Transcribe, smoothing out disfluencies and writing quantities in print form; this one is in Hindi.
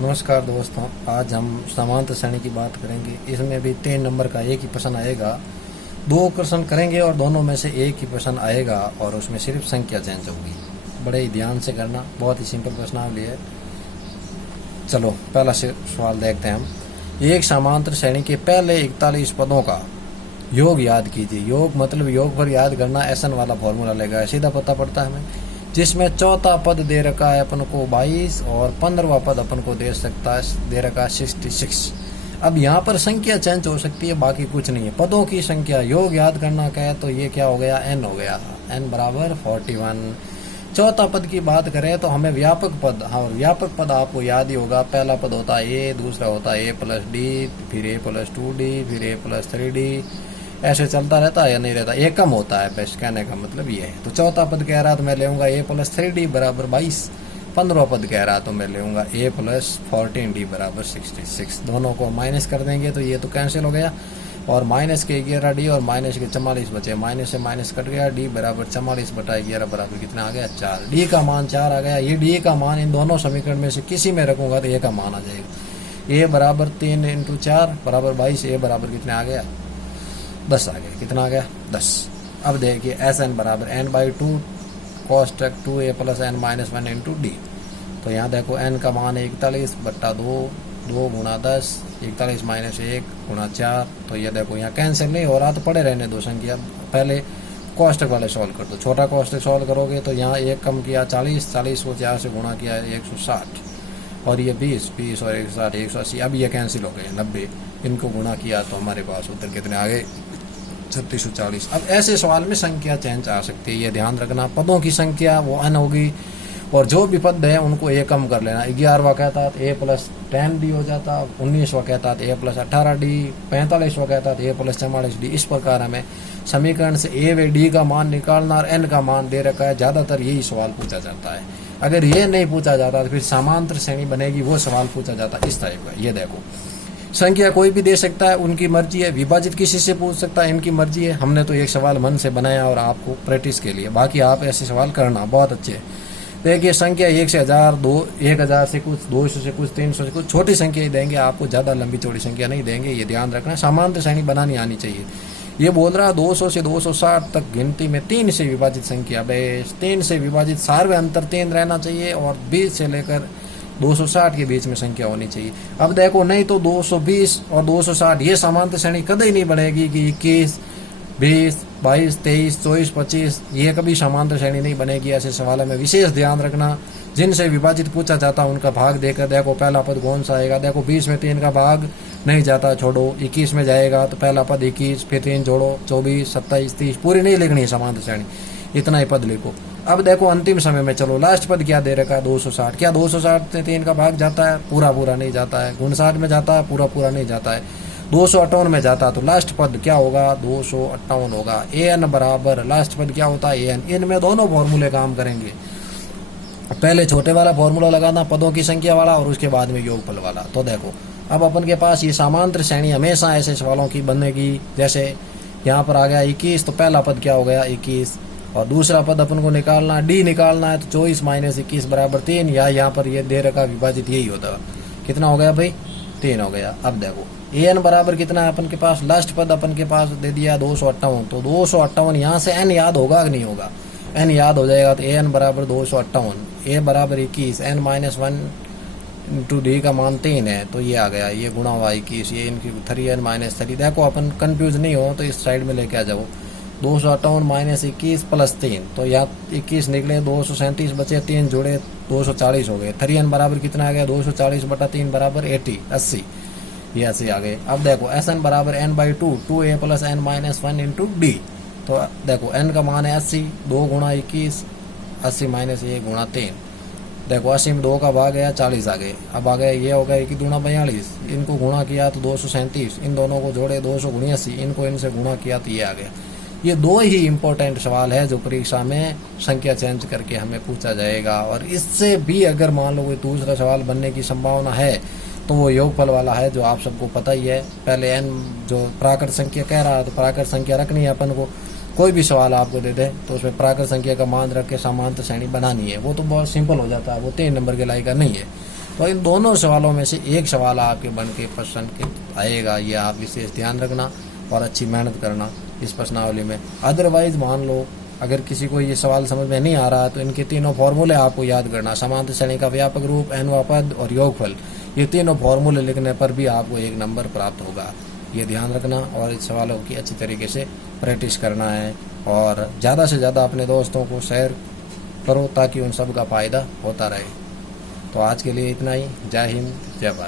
नमस्कार दोस्तों, आज हम समांतर श्रेणी की बात करेंगे। इसमें भी 3 नंबर का एक ही प्रश्न आएगा। 2 प्रश्न करेंगे और दोनों में से एक ही प्रश्न आएगा और उसमें सिर्फ संख्या चेंज होगी। बड़े ही ध्यान से करना, बहुत ही सिंपल प्रश्नावली है। चलो पहला सवाल देखते हैं हम। एक समांतर श्रेणी के पहले 41 पदों का योग याद कीजिए। योग मतलब योग पर याद करना, एसएन वाला फॉर्मूला लेगा, सीधा पता पड़ता है हमें। जिसमें चौथा पद दे रखा है अपन को 22 और 15वां पद अपन को दे रखा है 66। अब यहाँ पर संख्या चेंज हो सकती है, बाकी कुछ नहीं है। पदों की संख्या योग याद करना का है तो ये क्या हो गया, n हो गया। n बराबर 41। चौथा पद की बात करें तो हमें व्यापक पद, हाँ व्यापक पद आपको याद ही होगा। पहला पद होता है a, दूसरा होता है a प्लस डी, फिर a प्लस 2d, फिर a प्लस 3d, ऐसे चलता रहता है या नहीं रहता, ये कम होता है। बेस्ट कहने का मतलब ये है। तो चौथा पद कह रहा तो मैं लेऊंगा a प्लस 3d बराबर 22। 15वां पद कह रहा तो मैं लेऊंगा a प्लस 14d बराबर 66। दोनों को माइनस कर देंगे तो ये तो कैंसिल हो गया और माइनस के 11d और माइनस के 44 बचे। माइनस से माइनस कट गया, d बराबर 44 बटा 11 बराबर कितना आ गया, 4। d का मान 4 आ गया। ये d का मान इन दोनों समीकरण में से किसी में रखूंगा तो a का मान आ जाएगा। a बराबर 3 × 4 बराबर 22। a बराबर कितना आ गया, 10 आ गया। कितना आ गया, 10। अब देखिए Sn बराबर n/2 cos 2a plus n minus 1 into D. तो यहाँ देखो n का मान 41 बट्टा 2, 2 गुणा 10, 41 माइनस 1 गुणा 4। तो ये देखो यहाँ कैंसिल नहीं हो रहा तो पड़े रहने दो संख्या। पहले कॉस्टक वाले सॉल्व कर दो। छोटा कॉस्टक सॉल्व करोगे तो यहाँ 1 कम किया 40, 40 को 4 से गुणा किया 160 और ये 20, 20 और 160 180। अब ये कैंसिल हो गए 90। इनको गुणा किया तो हमारे पास उत्तर कितने आ गए, 3640। अब ऐसे सवाल में संख्या चेंज आ सकती है, ये ध्यान रखना। पदों की संख्या वो n होगी और जो भी पद है उनको a कम कर लेना। 11वां कहता तो a प्लस 10d हो जाता, 19वां कहता तो a प्लस 18d, 45वां कहता तो a प्लस 44d। इस प्रकार हमें समीकरण से a व d का मान निकालना और n का मान दे रखा है। ज्यादातर यही सवाल पूछा जाता है। अगर ये नहीं पूछा जाता तो फिर समांतर श्रेणी बनेगी, वो सवाल पूछा जाता इस टाइप का। ये देखो संख्या कोई भी दे सकता है, उनकी मर्जी है। विभाजित किसी से पूछ सकता है, इनकी मर्जी है। हमने तो एक सवाल मन से बनाया और आपको प्रैक्टिस के लिए, बाकी आप ऐसे सवाल करना बहुत अच्छे। देखिए संख्या 1 से 1000, 1000 से कुछ, 200 से कुछ, 300 से कुछ, छोटी संख्या ही देंगे आपको, ज्यादा लंबी चौड़ी संख्या नहीं देंगे। ये ध्यान रखना। समांतर श्रेणी बनानी आनी चाहिए। ये बोल रहा 200 से 260 तक गिनती में 3 से विभाजित संख्या। बेस 3 से विभाजित सार्वय अंतर 3 रहना चाहिए और 20 से लेकर 260 के बीच में संख्या होनी चाहिए। अब देखो नहीं तो 220 और 260 ये समांतर श्रेणी कभी नहीं बढ़ेगी कि 21, 20, 22, 23, 24, 25 ये कभी समांतर श्रेणी नहीं बनेगी। ऐसे सवालों में विशेष ध्यान रखना। जिनसे विभाजित पूछा जाता है उनका भाग देकर देखो पहला पद कौन सा आएगा। देखो 20 में 3 का भाग नहीं जाता, छोड़ो। 21 में जाएगा तो पहला पद 21, फिर 3 जोड़ो 24, 27, 30। पूरी नहीं लिखनी है समांतर श्रेणी, इतना ही पद लिखो। अब देखो अंतिम समय में चलो, लास्ट पद क्या दे रखा है, 260। क्या 260 से 3 का भाग जाता है, पूरा पूरा नहीं जाता है। 59 में जाता है, पूरा पूरा नहीं जाता है। 258 में जाता है तो लास्ट पद क्या होगा, 258 होगा। an बराबर लास्ट पद क्या होता है, an। इनमें दोनों फॉर्मूले काम करेंगे। पहले छोटे वाला फॉर्मूला लगाना पदों की संख्या वाला और उसके बाद में योगफल वाला। तो देखो अब अपन के पास ये समांतर श्रेणी हमेशा ऐसे सवालों की बनेगी। जैसे यहाँ पर आ गया 21 तो पहला पद क्या हो गया, 21 और दूसरा पद अपन को निकालना, डी निकालना है तो 24 माइनस 21 बराबर 3। या यहाँ पर ये दे रखा विभाजित यही होता। कितना हो गया भाई, 3 हो गया। अब देखो an बराबर कितना है अपन के पास, लास्ट पद अपन के पास दे दिया 258। तो 258 यहाँ से n याद होगा कि नहीं होगा, n याद हो जाएगा तो an बराबर 258, a बराबर 21, n माइनस 1 इंटू डी का मान 3 है तो ये आ गया, ये गुणा हुआ 21, ये इनकी 3n माइनस 3। देखो अपन कंफ्यूज नहीं हो तो इस साइड में लेके आ जाओ। 258 माइनस 21 प्लस 3 तो यहाँ 21 निकले, 237 बचे, 3 जोड़े 240 हो गए। 3n बराबर कितना आ गया, 240 बटा 3 बराबर 80। ये ऐसे आ गए। अब देखो Sn बराबर n/2, 2a plus n minus 1 into D. तो देखो n का मान है 80, 2 गुणा 21, 80 माइनस 1 गुणा 3। देखो 80 में 2 का भाग गया, 40 आ गए। अब आ गया ये हो गया 1 दूना 42, इनको गुणा किया तो 237, इन दोनों को जोड़े 200 गुणा 80, इनको इनसे गुणा किया तो ये आ गया। ये 2 ही इम्पोर्टेंट सवाल है जो परीक्षा में संख्या चेंज करके हमें पूछा जाएगा। और इससे भी अगर मान लो कोई दूसरा सवाल बनने की संभावना है तो वो योगफल वाला है, जो आप सबको पता ही है। पहले n जो प्राकृत संख्या कह रहा है तो प्राकृत संख्या रखनी है अपन को। कोई भी सवाल आपको दे दे तो उसमें प्राकृत संख्या का मान रख के समांतर श्रेणी बनानी है। वो तो बहुत सिंपल हो जाता है, वो 3 नंबर के लायक का नहीं है। तो इन दोनों सवालों में से एक सवाल आपके बन के प्रश्न के आएगा, ये आप विशेष ध्यान रखना और अच्छी मेहनत करना इस प्रश्नावली में। अदरवाइज मान लो अगर किसी को ये सवाल समझ में नहीं आ रहा तो इनके तीनों फॉर्मूले आपको याद करना, समांतर श्रेणी का व्यापक रूप, एनवा पद और योगफल, ये तीनों फॉर्मूले लिखने पर भी आपको 1 नंबर प्राप्त होगा। ये ध्यान रखना और इस सवालों की अच्छी तरीके से प्रैक्टिस करना है और ज़्यादा से ज़्यादा अपने दोस्तों को शेयर करो ताकि उन सब का फ़ायदा होता रहे। तो आज के लिए इतना ही। जय हिंद, जय भारत।